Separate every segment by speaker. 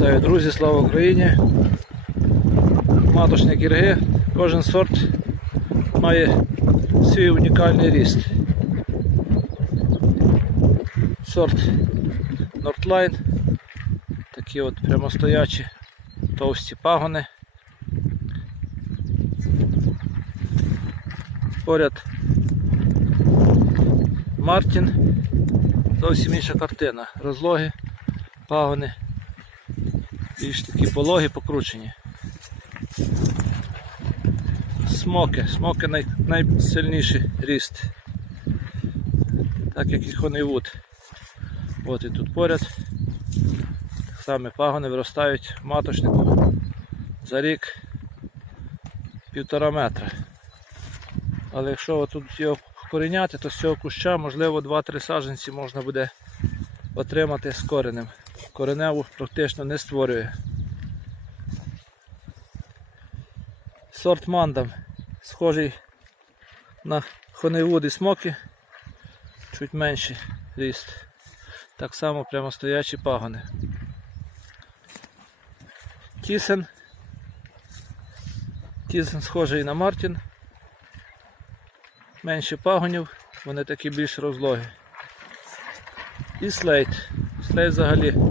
Speaker 1: Вітаю, друзі, слава Україні! Маточні кірги. Кожен сорт має свій унікальний ріст. Сорт Нортлайн. Такі от прямостоячі товсті пагони. Поряд Мартін. Зовсім інша картина. Розлоги, пагони. Більш такі пологі покручені. Смоки. Смоки най, найсильніший ріст. Так як і Хонейвуд. От і тут поряд. Само пагони виростають в маточнику за рік півтора метра. Але якщо тут його коріняти, то з цього куща можливо 2-3 саджанці можна буде отримати з коренем. Кореневу практично не створює. Сорт мандам схожий на і смоки, чуть менший ріст. Так само прямостоячі пагони. Тісен. Тісен схожий на Мартін. Менше пагонів, вони такі більш розлогі. І слейт. Слейт взагалі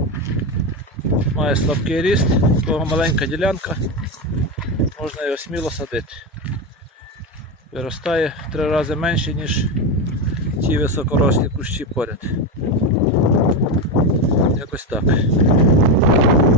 Speaker 1: має слабкий ріст, того маленька ділянка, можна його сміло садити. Виростає в три рази менше, ніж ті високорослі кущі поряд. Якось так.